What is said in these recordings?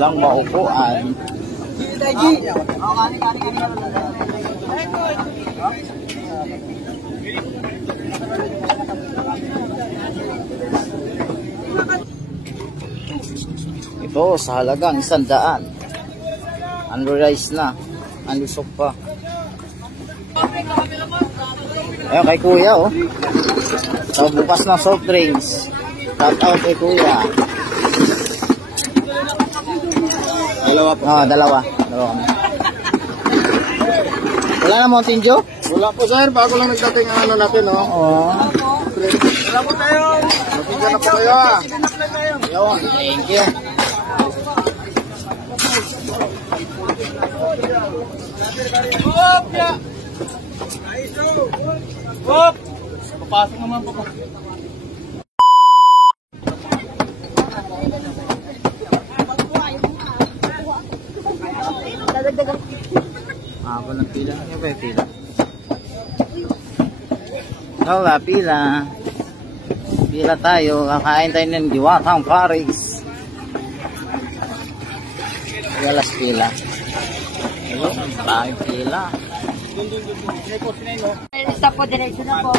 lang maupuan. Ito sa halagang 100. Unrice na. Unlusok pa. Ayun kay kuya oh. So bukas ng soft drinks. Shout out kay kuya. Dalawa po. Dalawa. Wala na Mountain Dew? Wala po sir, bago lang nagdating ang ano natin oh. Wala po tayo. Magigyan na po kayo ah. Ayun, thank you. Hop! Hop! Papasok naman po. Ako ng pila. Ano ba yung pila? Wala, pila. Pila tayo. Kakain tayo ng diwatang Paris. Walas pila. Ayun, tayong pila. Stop po, diretso na po.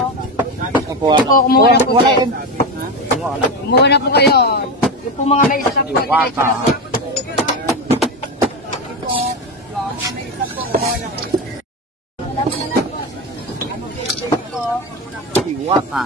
Kumuha na po kayo. Kumuha na po kayo. Yung po mga may stop po, diretso na po. Diwata.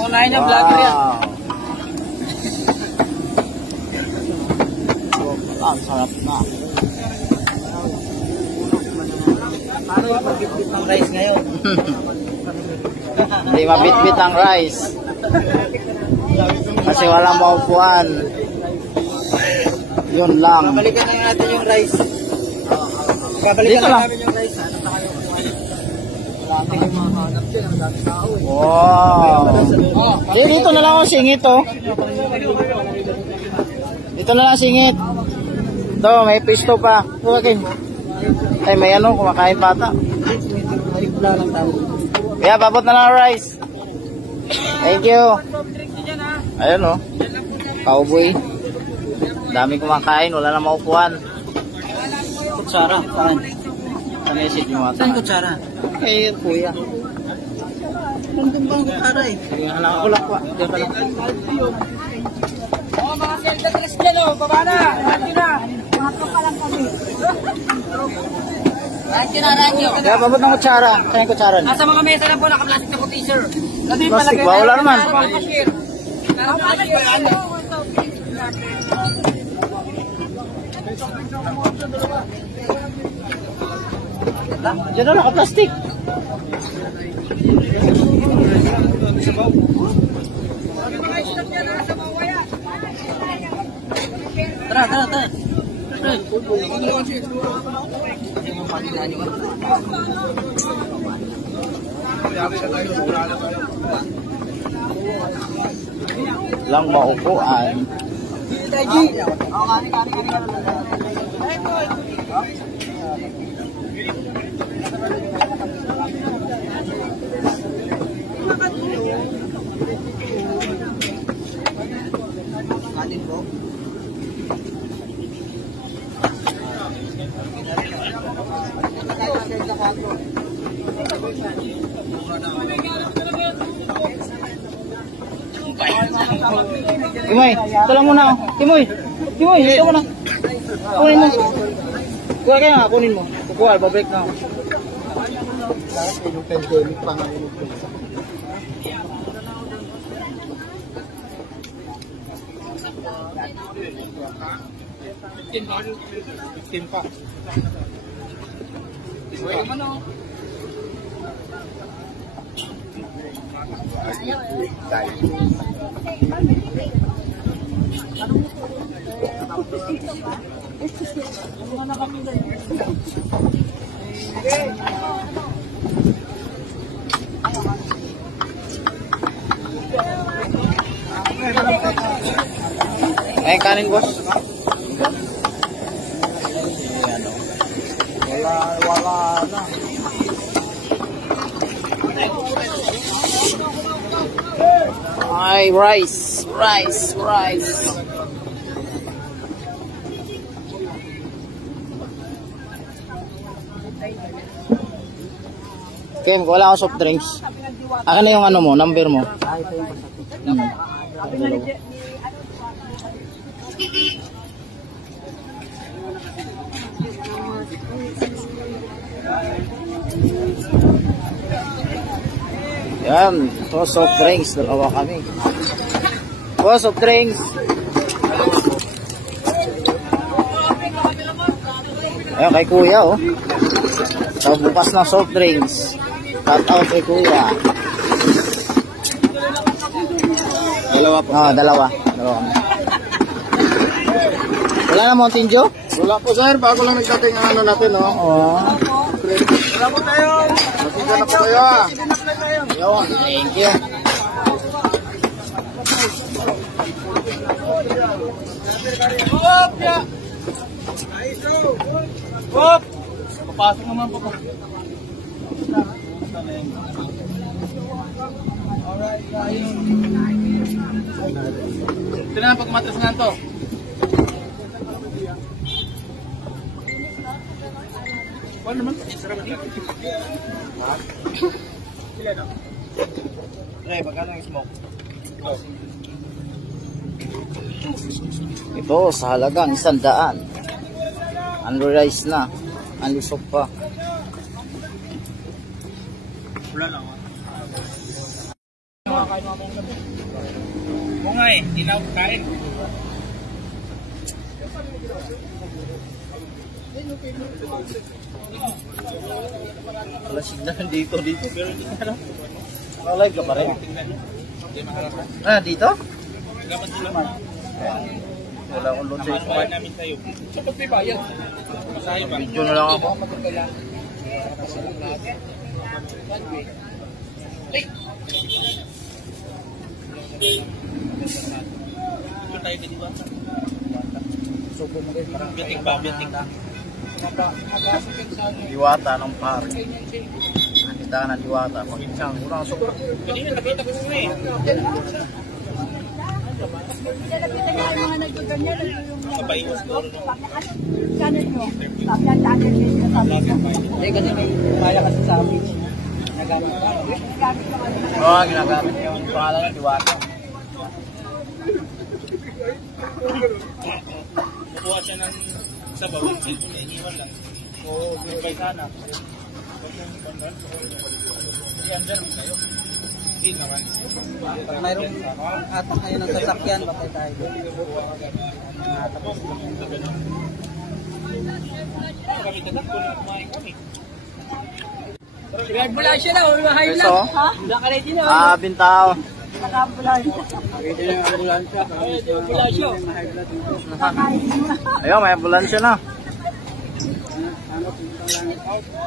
Unahin niya, vlogger yan. Ang sarap na. Paano yung pag-bit ng rice ngayon? Hindi mabit-bit ang rice. Kasi walang maupuan. Yun lang. Babalikan na natin yung rice. Dito lang. Namin yung rice. Ano pa kayo? Marami yung mga hanap dyan. Ang dami tao eh. Wow. Dito na lang ako singit oh. Dito na lang singit. Ito, may pisto pa. Ay, may ano, kumakain bata. Kaya, babot na lang ang rice. Thank you. Ayan o. Cowboy. Dami kumakain, wala na maupuan. Kutsara, saan? Sa message mo ata. Saan kutsara? Eh, kuya. Nandun ba ang kutsara eh? Sige, halang ako lang pa. Diyan ka lang. Oo, mga self-address dyan o, baba na, radyo na. Mga pa lang kami. Radyo na, radyo. Kaya, babot ng kutsara. Kaya yung kutsara niya. Nasa mga mesa lang po, naka-plastic na po t-shirt. Plastic ba? Wala naman. Diyan na, naka-plastic. Tara, tara, tara. Lang maupuan. Timoy, ito lang muna. Timoy, ito muna. Kunin mo. Kuha kaya nga, kunin mo. Kukuha, babreak na ako. Yung pandemic pa nga yun. Pa. Ay, kanin boss. Wala na. Ay, rice. Kim, wala akong soft drinks. Akin na yung ano mo, number mo. Yan, so soft drinks, dalawa kami. Soft drinks. Ayan kay kuya oh. So bukas ng soft drinks. Cut out kay kuya. Dalawa po. Dalawa kami. Wala na Mountain Dew? Wala po sir, bago lang nagdating ang ano natin, no? Oo. Wala po tayo. Masika na po kayo, ah. Yun, thank you. Hop! Hop! Papasok naman po po. Ito na pag matras na ito. Ano naman? Sarap dito. Sila na. Pre, magkano yung smoke? Ito, sa halagang 100. Unrice na. Unlisok pa. Wala lang. Kung nga eh, hindi na ako kain. Wala signal dito. Pero hindi na lang. Live ka pa rin. Dito? Wala akong load sa smart. Sa pagpibayan. Video na lang ako. Ito tayo din ba? Bitik ba? Diwata ng park. Nakita ka ng diwata. Pag-isang, kurang sobrang. Kanina nakita ko nga eh. Nalapitan niya ang mga nagkaganyan. Kapaingos ko. Channel nyo. Channel nyo. Kasi may kaya kasi sa amin. Oo, ginagamit yung pangalan ng diwata. Kukuha siya ng sabaw. Iniwan lang. Oo, may sana. I-under mo tayo. Hindi naman. Pag mayroong atak ngayon ng sasakyan, bakit tayo? Kami tagat kung kumain kami. Ambulansya na, umahayo So, Nakaready na. Bintao. Naka-ambulansya. Ambulansya. Ayun, may ambulansya na.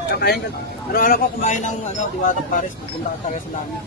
Kakain ka. Araw-araw ko kumain ng Diwata Paris. Pupunta ka tayo sa langit.